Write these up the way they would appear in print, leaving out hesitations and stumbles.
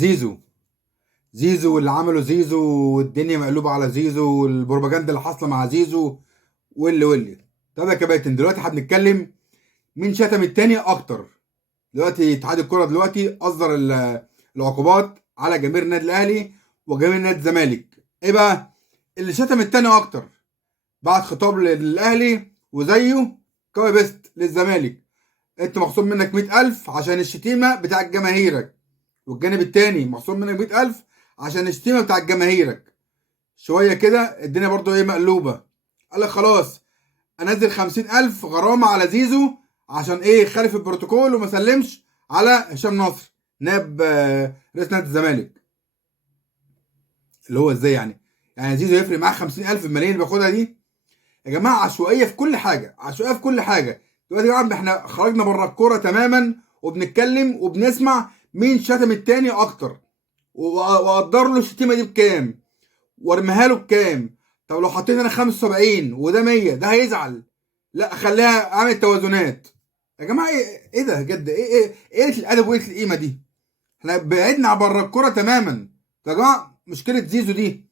زيزو. زيزو واللي عمله زيزو، والدنيا مقلوبة على زيزو، والبروباجندا اللي حاصلة مع زيزو، واللي طب يا كباتن، دلوقتي احنا بنتكلم مين شتم التاني اكتر. دلوقتي اتحاد الكرة دلوقتي اصدر العقوبات على جماهير النادي الاهلي وجماهير نادي الزمالك. ايه بقى اللي شتم التاني اكتر؟ بعت خطاب للاهلي وزيه كوبي بيست للزمالك: انت مخصوم منك 100,000 عشان الشتيمة بتاعت جماهيرك، والجانب التاني مخصوم منك 100,000 عشان الشتيمة بتاعت جماهيرك. شوية كده الدنيا برضو ايه مقلوبة. قال لك خلاص انزل 50,000 غرامة على زيزو عشان ايه؟ خالف البروتوكول وما سلمش على هشام نصر نائب رئيس نادي الزمالك. اللي هو ازاي يعني؟ يعني زيزو يفرق معاه 50,000 الملايين اللي بياخدها دي؟ يا جماعة عشوائية في كل حاجة، عشوائية في كل حاجة. دلوقتي يا جماعة احنا خرجنا بره الكورة تماما، وبنتكلم وبنسمع مين شتم التاني اكتر، وقدر له الشتيمة دي بكام، وارميها له بكام. طب لو حطيت انا 75 وده 100، ده هيزعل؟ لا خليها اعمل توازنات. يا جماعه ايه ده بجد؟ ايه قله الادب وقله القيمه دي؟ احنا بعدنا بره الكوره تماما. يا جماعه مشكله زيزو دي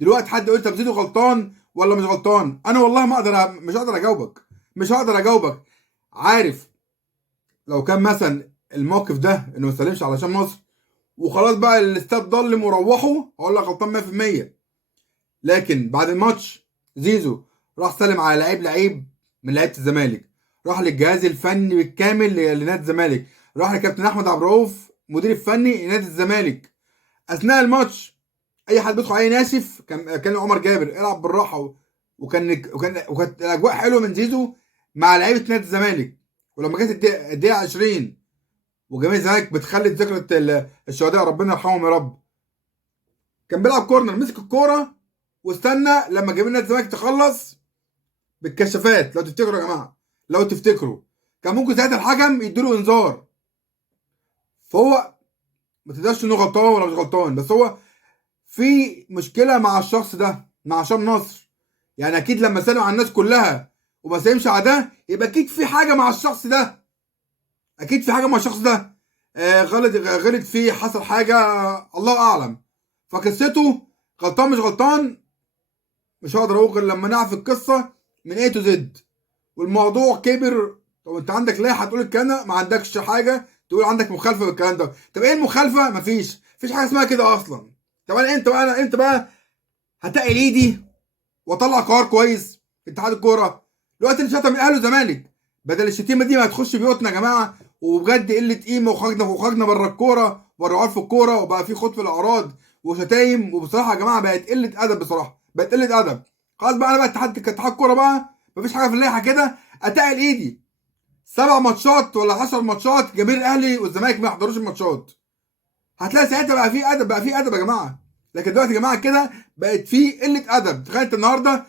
دلوقتي حد يقول طب زيزو غلطان ولا مش غلطان؟ انا والله ما اقدر، مش هقدر اجاوبك، مش هقدر اجاوبك. عارف لو كان مثلا الموقف ده انه ما يسلمش على هشام نصر وخلاص بقى الاستاد ضلم وروحوا، اقول لك غلطان 100%. لكن بعد الماتش زيزو راح سلم على لعيب من لعيبه الزمالك، راح للجهاز الفني بالكامل لنادي الزمالك، راح لكابتن احمد عبد الرؤوف مدير الفني لنادي الزمالك. اثناء الماتش اي حد بيدخل عليه ناشف كان عمر جابر العب بالراحه وكانت الاجواء حلوه من زيزو مع لعيبه نادي الزمالك. ولما جت الدقيقه 20 وجماهير الزمالك بتخلد ذكرى الشهداء ربنا يرحمهم يا رب، كان بيلعب كورنر، مسك الكوره واستنى لما جماهير نادي الزمالك تخلص بالكشافات. لو تفتكروا يا جماعه، لو تفتكروا كان ممكن ساعتها الحكم يديله انذار. فهو ما تقدرش انه غلطان ولا مش غلطان، بس هو في مشكله مع الشخص ده، مع هشام نصر. يعني اكيد لما سلم على الناس كلها وما سلمش على ده، يبقى اكيد في حاجه مع الشخص ده، اكيد في حاجه مع الشخص ده. غلط فيه، حصل حاجه، الله اعلم. فقصته غلطان مش غلطان مش هقدر اقول غير لما نعرف القصه من A to Z والموضوع كبر. طب انت عندك لائحه تقول الكلام ده؟ ما عندكش حاجه تقول عندك مخالفه بالكلام ده. طب ايه المخالفه؟ مفيش حاجه اسمها كده اصلا. طب انا امتى بقى هتقل ايدي واطلع قرار كويس في اتحاد الكوره؟ دلوقتي اللي شتم الاهلي والزمالك بدل الشتيمه دي ما تخش بيوتنا يا جماعه. وبجد قله قيمه، وخرجنا بره الكوره، بره عرف الكوره، وبقى في خطف الاعراض وشتايم. وبصراحه يا جماعه بقت قله ادب، بصراحه بقت قله ادب. خلاص بقى انا بقى كاتحاد كوره بقى مفيش حاجه في اللائحه كده اتقل ايدي. 7 ماتشات ولا 10 ماتشات جماهير الاهلي والزمالك ما يحضروش الماتشات، هتلاقي ساعتها بقى في ادب، بقى في ادب يا جماعه. لكن دلوقتي يا جماعه كده بقت في قله ادب. تخيل انت النهارده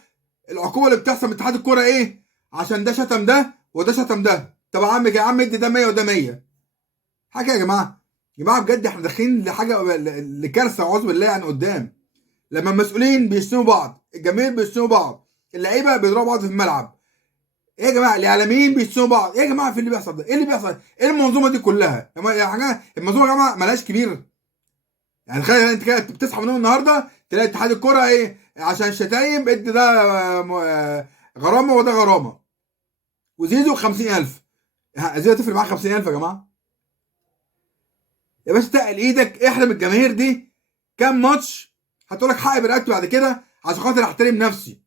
العقوبه اللي بتحصل من اتحاد الكوره ايه؟ عشان ده شتم ده وده شتم ده. طب يا عم ادي ده 100 وده 100. حاجه يا جماعه، يا جماعه بجد احنا داخلين لحاجه، لكارثه اعوذ بالله يعني قدام. لما المسؤولين بيشتموا بعض، الجماهير بيشتموا بعض، اللعيبه بيضربوا بعض في الملعب، ايه يا جماعه؟ الاعلاميين بيشتموا بعض، ايه يا جماعه في اللي بيحصل ده؟ ايه اللي بيحصل؟ ايه المنظومه دي كلها يا حاجه؟ المنظومه يا جماعه ملهاش كبير. يعني تخيل انت كده بتصحى من النوم النهارده تلاقي اتحاد الكوره ايه؟ عشان الشتايم ادي ده غرامه وده غرامه، وزيزو 50,000. زيزو تفرق معاه 50,000 يا جماعه؟ يا باشا تقل ايدك، احرم الجماهير دي. كام ماتش هتقول لك حقي برقبتي بعد كده عشان خاطر احترم نفسي؟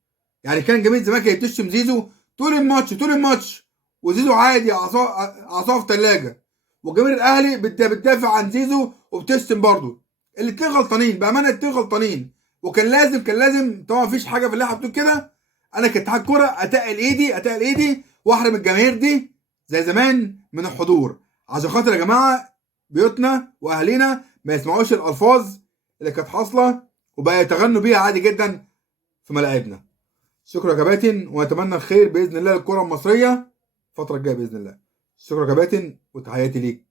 يعني كان جماهير الزمالك هي بتشتم زيزو طول الماتش، طول الماتش، وزيزو عادي اعصابه في ثلاجه، وجماهير الاهلي بتدافع عن زيزو وبتشتم برضه. الاتنين غلطانين بامانه، الاتنين غلطانين. وكان لازم طبعا مفيش حاجه في اللائحه بتقول كده. انا كاتحاد كوره اتقل ايدي واحرم الجماهير دي زي زمان من الحضور، عشان خاطر يا جماعه بيوتنا واهالينا ما يسمعوش الالفاظ اللي كانت حاصله وبقى يتغنوا بيها عادي جدا في ملاعبنا. شكرا يا كباتن، واتمنى الخير باذن الله للكره المصريه الفتره الجايه باذن الله. شكرا يا كباتن، وتحياتي ليك.